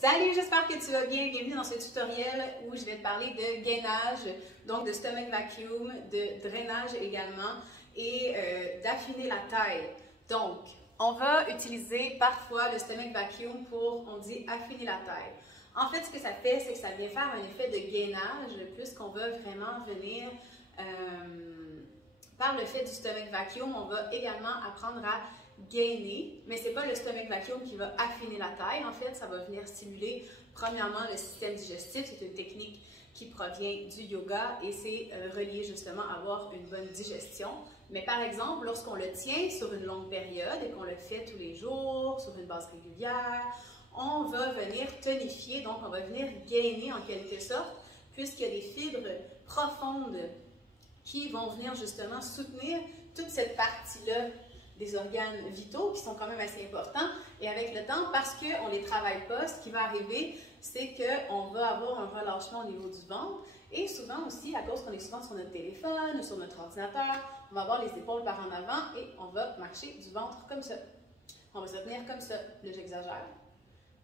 Salut, j'espère que tu vas bien. Bienvenue dans ce tutoriel où je vais te parler de gainage, donc de stomach vacuum, de drainage également et d'affiner la taille. Donc, on va utiliser parfois le stomach vacuum pour, on dit, affiner la taille. En fait, ce que ça fait, c'est que ça vient faire un effet de gainage puisqu'on va vraiment venir, par le fait du stomach vacuum, on va également apprendre à gainer, mais ce n'est pas le stomach vacuum qui va affiner la taille. En fait, ça va venir stimuler, premièrement, le système digestif. C'est une technique qui provient du yoga et c'est relié justement à avoir une bonne digestion. Mais par exemple, lorsqu'on le tient sur une longue période et qu'on le fait tous les jours, sur une base régulière, on va venir tonifier, donc on va venir gainer en quelque sorte, puisqu'il y a des fibres profondes qui vont venir justement soutenir toute cette partie-là des organes vitaux qui sont quand même assez importants. Et avec le temps, parce qu'on ne les travaille pas, ce qui va arriver, c'est qu'on va avoir un relâchement au niveau du ventre. Et souvent aussi, à cause qu'on est souvent sur notre téléphone ou sur notre ordinateur, on va avoir les épaules par en avant et on va marcher du ventre comme ça. On va se tenir comme ça. Là, j'exagère.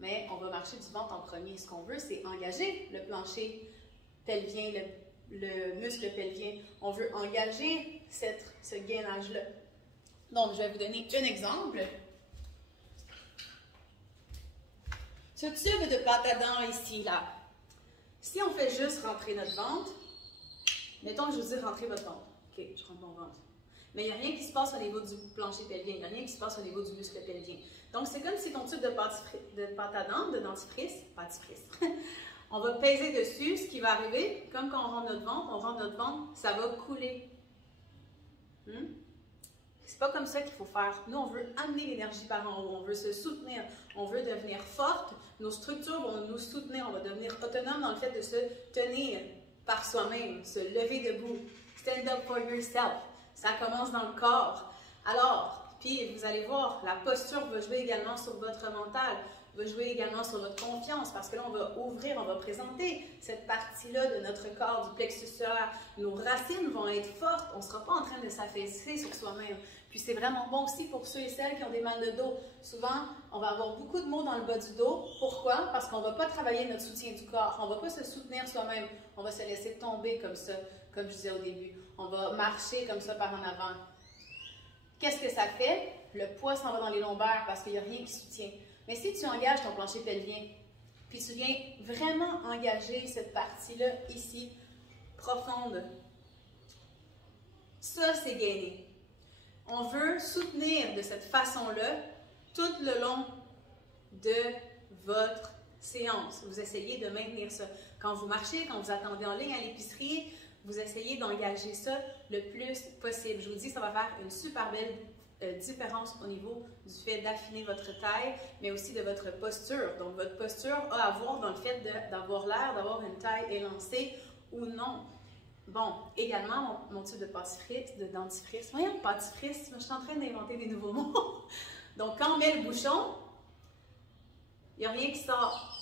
Mais on va marcher du ventre en premier. Ce qu'on veut, c'est engager le plancher pelvien, le muscle pelvien. On veut engager ce gainage-là. Donc, je vais vous donner un exemple. Ce tube de pâte à dents ici, là, si on fait juste rentrer notre ventre, mettons que je vous dis rentrer votre ventre. OK, je rentre mon ventre. Mais il n'y a rien qui se passe au niveau du plancher pelvien, il n'y a rien qui se passe au niveau du muscle pelvien. Donc, c'est comme si ton tube de pâte à dents, de dentifrice, on va peser dessus, ce qui va arriver, comme quand on rentre notre ventre, ça va couler. C'est pas comme ça qu'il faut faire. Nous, on veut amener l'énergie par en haut, on veut se soutenir, on veut devenir forte, nos structures vont nous soutenir, on va devenir autonome dans le fait de se tenir par soi-même, se lever debout. Stand up for yourself. Ça commence dans le corps. Alors, puis vous allez voir, la posture va jouer également sur votre mental, va jouer également sur notre confiance, parce que là, on va ouvrir, on va présenter cette partie-là de notre corps, du plexus solaire. Nos racines vont être fortes, on ne sera pas en train de s'affaisser sur soi-même. Puis c'est vraiment bon aussi pour ceux et celles qui ont des mal de dos. Souvent, on va avoir beaucoup de maux dans le bas du dos. Pourquoi? Parce qu'on ne va pas travailler notre soutien du corps. On ne va pas se soutenir soi-même. On va se laisser tomber comme ça, comme je disais au début. On va marcher comme ça par en avant. Qu'est-ce que ça fait? Le poids s'en va dans les lombaires parce qu'il n'y a rien qui soutient. Mais si tu engages ton plancher pelvien, puis tu viens vraiment engager cette partie-là ici, profonde, ça c'est gainé. On veut soutenir de cette façon-là tout le long de votre séance. Vous essayez de maintenir ça. Quand vous marchez, quand vous attendez en ligne à l'épicerie, vous essayez d'engager ça le plus possible. Je vous dis, ça va faire une super belle différence au niveau du fait d'affiner votre taille, mais aussi de votre posture. Donc, votre posture a à voir dans le fait d'avoir l'air d'avoir une taille élancée ou non. Bon, également, mon tube de dentifrice. Voyons, pâtifrice, je suis en train d'inventer des nouveaux mots. Donc, quand on met le bouchon, il n'y a rien qui sort.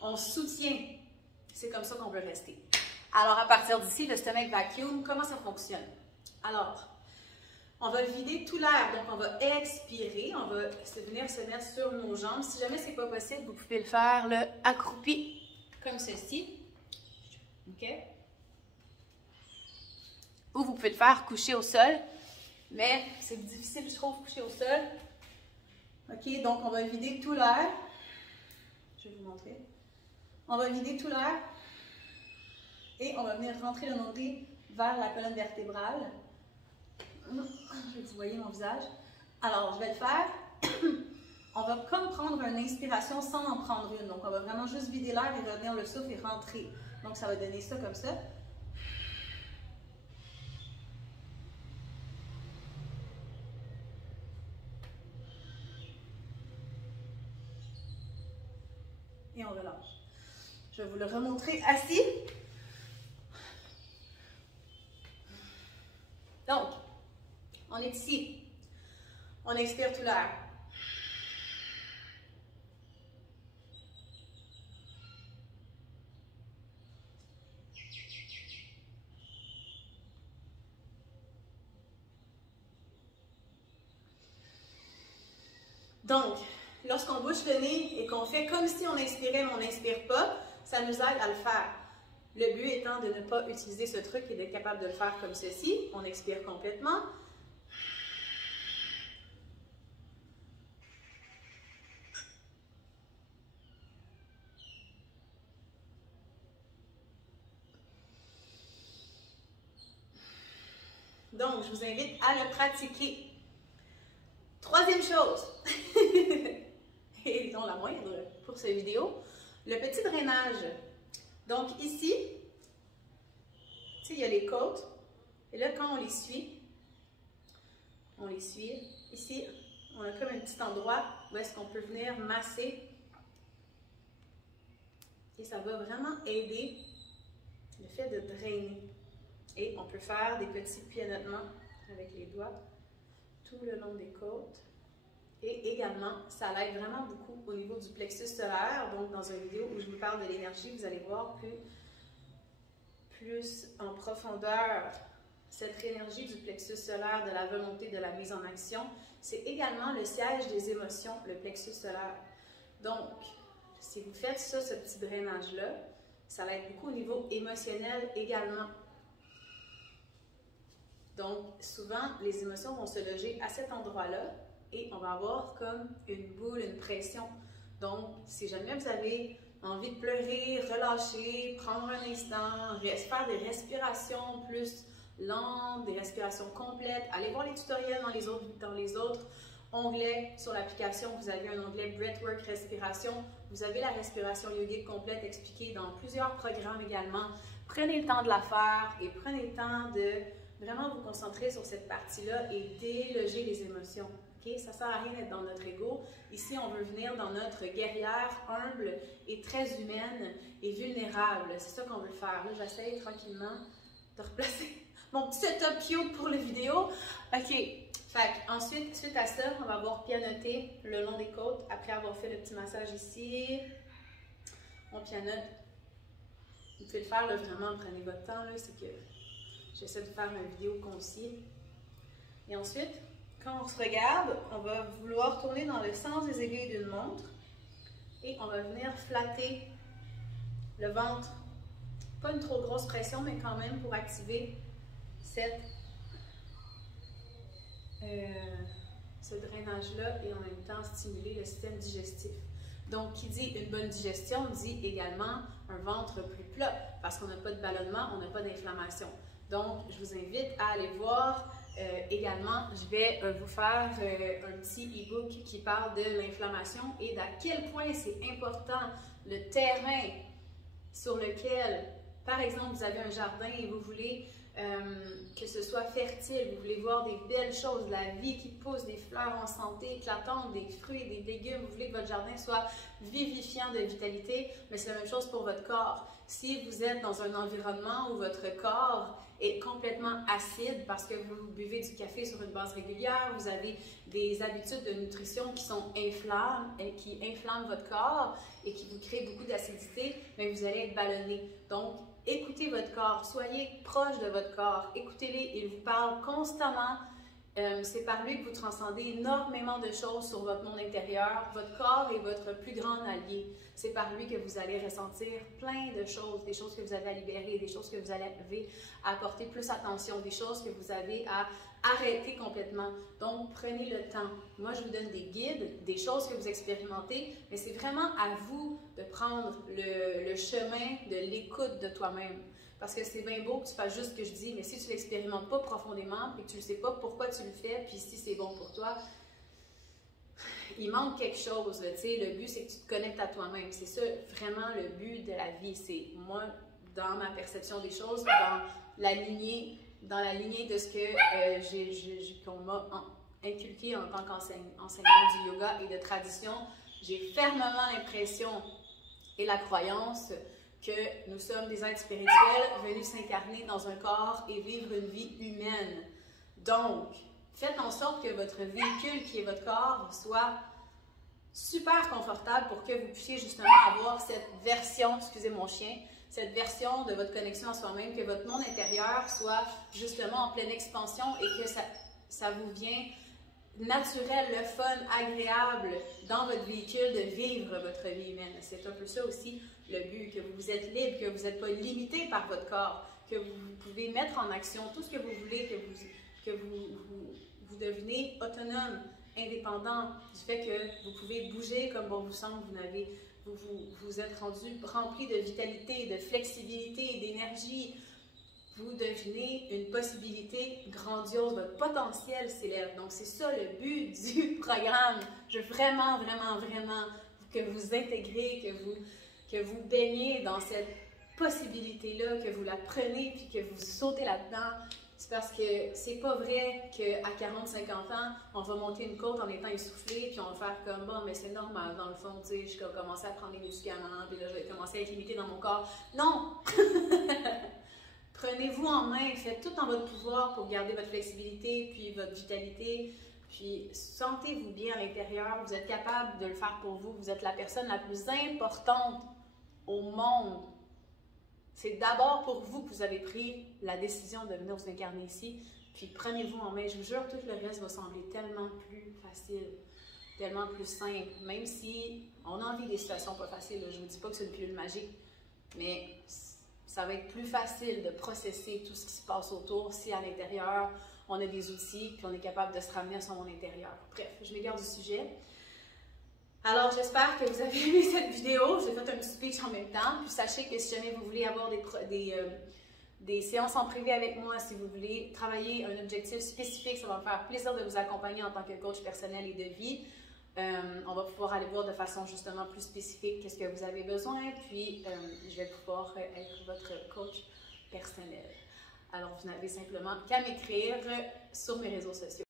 On soutient. C'est comme ça qu'on veut rester. Alors, à partir d'ici, le stomach vacuum, comment ça fonctionne? Alors, on va vider tout l'air, donc on va expirer, on va venir se mettre sur nos jambes. Si jamais ce n'est pas possible, vous pouvez le faire accroupi, comme ceci. OK? Ou vous pouvez le faire couché au sol, mais c'est difficile, je trouve, couché au sol. OK, donc on va vider tout l'air. Je vais vous montrer. On va vider tout l'air et on va venir rentrer le nombril vers la colonne vertébrale. Vous voyez mon visage. Alors, je vais le faire. On va comme prendre une inspiration sans en prendre une. Donc, on va vraiment juste vider l'air et retenir le souffle et rentrer. Donc, ça va donner ça comme ça. Et on relâche. Je vais vous le remontrer assis. Donc, on est ici. On expire tout l'air. Donc, lorsqu'on bouche le nez et qu'on fait comme si on inspirait mais on n'inspire pas, ça nous aide à le faire. Le but étant de ne pas utiliser ce truc et d'être capable de le faire comme ceci. On expire complètement. Donc, je vous invite à le pratiquer. Troisième chose, et non la moindre pour cette vidéo, le petit drainage. Donc ici, tu sais, il y a les côtes, et là, quand on les suit, ici, on a comme un petit endroit où est-ce qu'on peut venir masser, et ça va vraiment aider le fait de drainer. Et on peut faire des petits pianotements avec les doigts tout le long des côtes. Et également, ça l'aide vraiment beaucoup au niveau du plexus solaire. Donc, dans une vidéo où je vous parle de l'énergie, vous allez voir plus en profondeur cette énergie du plexus solaire, de la volonté, de la mise en action. C'est également le siège des émotions, le plexus solaire. Donc, si vous faites ça, ce petit drainage-là, ça va être beaucoup au niveau émotionnel également. Donc, souvent, les émotions vont se loger à cet endroit-là et on va avoir comme une boule, une pression. Donc, si jamais vous avez envie de pleurer, relâcher, prendre un instant, faire des respirations plus lentes, des respirations complètes, allez voir les tutoriels dans les autres onglets sur l'application. Vous avez un onglet Breathwork Respiration. Vous avez la respiration yogique complète expliquée dans plusieurs programmes également. Prenez le temps de la faire et prenez le temps de vraiment vous concentrer sur cette partie-là et déloger les émotions. Okay? Ça ne sert à rien d'être dans notre ego. Ici, on veut venir dans notre guerrière humble et très humaine et vulnérable. C'est ça qu'on veut faire. Là, j'essaie tranquillement de replacer mon petit setup cute pour la vidéo. OK. Fait ensuite, suite à ça, on va avoir pianoté le long des côtes. Après avoir fait le petit massage ici, on pianote. Vous pouvez le faire là, vraiment, prenez votre temps. C'est que j'essaie de faire une vidéo concise. Et ensuite, quand on se regarde, on va vouloir tourner dans le sens des aiguilles d'une montre et on va venir flatter le ventre. Pas une trop grosse pression, mais quand même pour activer ce drainage-là et en même temps stimuler le système digestif. Donc, qui dit une bonne digestion dit également un ventre plus plat parce qu'on n'a pas de ballonnement, on n'a pas d'inflammation. Donc, je vous invite à aller voir également, je vais vous faire un petit e-book qui parle de l'inflammation et d'à quel point c'est important le terrain sur lequel, par exemple, vous avez un jardin et vous voulez que ce soit fertile, vous voulez voir des belles choses, de la vie qui pousse, des fleurs en santé éclatantes, des fruits, des légumes, vous voulez que votre jardin soit vivifiant de vitalité, mais c'est la même chose pour votre corps. Si vous êtes dans un environnement où votre corps est complètement acide parce que vous buvez du café sur une base régulière, vous avez des habitudes de nutrition qui inflamment votre corps et qui vous créent beaucoup d'acidité, mais vous allez être ballonné. Donc, écoutez votre corps, soyez proche de votre corps, écoutez-les, il vous parle constamment. C'est par lui que vous transcendez énormément de choses sur votre monde intérieur. Votre corps est votre plus grand allié. C'est par lui que vous allez ressentir plein de choses, des choses que vous avez à libérer, des choses que vous avez à apporter plus attention, des choses que vous avez à arrêter complètement. Donc, prenez le temps. Moi, je vous donne des guides, des choses que vous expérimentez, mais c'est vraiment à vous de prendre le chemin de l'écoute de toi-même. Parce que c'est bien beau que tu fasses juste ce que je dis, mais si tu ne l'expérimentes pas profondément, puis que tu ne sais pas pourquoi tu le fais, puis si c'est bon pour toi, il manque quelque chose. Tu sais, le but, c'est que tu te connectes à toi-même. C'est ça vraiment le but de la vie. C'est moi, dans ma perception des choses, dans la lignée de ce que qu'on m'a inculqué en tant qu'enseignant du yoga et de tradition, j'ai fermement l'impression et la croyance que nous sommes des êtres spirituels venus s'incarner dans un corps et vivre une vie humaine. Donc, faites en sorte que votre véhicule, qui est votre corps, soit super confortable pour que vous puissiez justement avoir cette version, excusez mon chien, cette version de votre connexion à soi-même, que votre monde intérieur soit justement en pleine expansion et que ça vous vient naturel, le fun, agréable dans votre véhicule de vivre votre vie humaine. C'est un peu ça aussi le but, que vous êtes libre, que vous n'êtes pas limité par votre corps, que vous pouvez mettre en action tout ce que vous voulez, que vous devenez autonome, indépendant du fait que vous pouvez bouger comme bon vous semble, vous êtes rendu rempli de vitalité, de flexibilité, d'énergie. Vous devenez une possibilité grandiose, votre potentiel s'élève. Donc, c'est ça le but du programme. Je veux vraiment, vraiment, vraiment que vous intégrez, que vous baignez dans cette possibilité-là, que vous la prenez puis que vous sautez là-dedans. C'est parce que c'est pas vrai qu'à 40-50 ans, on va monter une côte en étant essoufflé puis on va faire comme bon, mais c'est normal dans le fond, tu sais, je vais commencer à prendre des médicaments puis là, je vais commencer à être limité dans mon corps. Non! Prenez-vous en main, faites tout en votre pouvoir pour garder votre flexibilité, puis votre vitalité, puis sentez-vous bien à l'intérieur, vous êtes capable de le faire pour vous, vous êtes la personne la plus importante au monde. C'est d'abord pour vous que vous avez pris la décision de venir vous incarner ici, puis prenez-vous en main, je vous jure, tout le reste va sembler tellement plus facile, tellement plus simple, même si on a envie des situations pas faciles, là. Je ne vous dis pas que c'est une pilule magique, mais ça va être plus facile de processer tout ce qui se passe autour si à l'intérieur, on a des outils puis on est capable de se ramener à son monde intérieur. Bref, je m'égare du sujet. Alors, j'espère que vous avez aimé cette vidéo. J'ai fait un petit speech en même temps. Puis sachez que si jamais vous voulez avoir des séances en privé avec moi, si vous voulez travailler un objectif spécifique, ça va me faire plaisir de vous accompagner en tant que coach personnel et de vie. On va pouvoir aller voir de façon justement plus spécifique qu'est-ce que vous avez besoin, puis je vais pouvoir être votre coach personnel. Alors, vous n'avez simplement qu'à m'écrire sur mes réseaux sociaux.